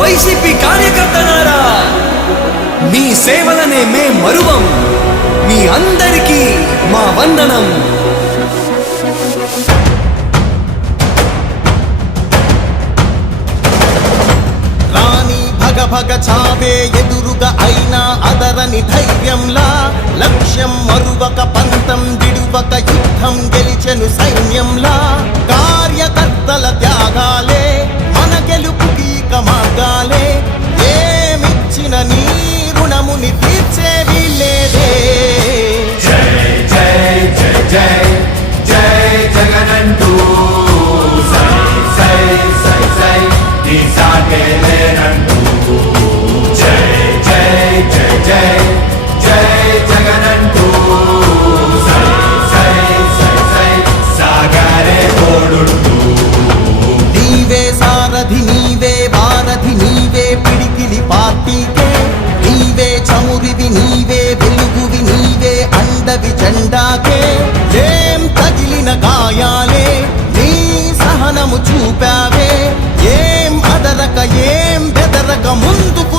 YCP కార్యకర్తనారా మీ సేవలనే మే మరువం. మీ అందరికీ మా వందనం. రాణి భగ భగ చావే ఎదురుగా అయినా అదరని ధైర్యంలా లక్ష్యం మరువక పంతం విడువక యుద్ధం గెలిచెను సైన్యంలా. కార్యకర్తల త్యాగాలే చూపావే? ఏం అదరక ఏం బెదరక ముందుకు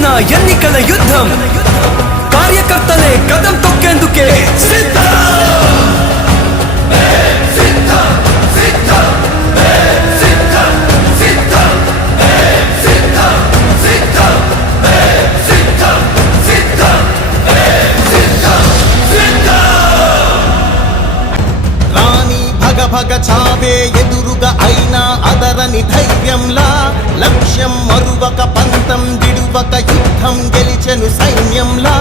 జరిగిన ఎన్నికల యుద్ధం కార్యకర్తలే కదం తొక్కేందుకే భగ భగ చావే ఎదురుగా అయినా అదరని ధైర్యంలా లక్ష్యం మరువక పంతం విడువక యుద్ధం గెలిచెను సైన్యంలా.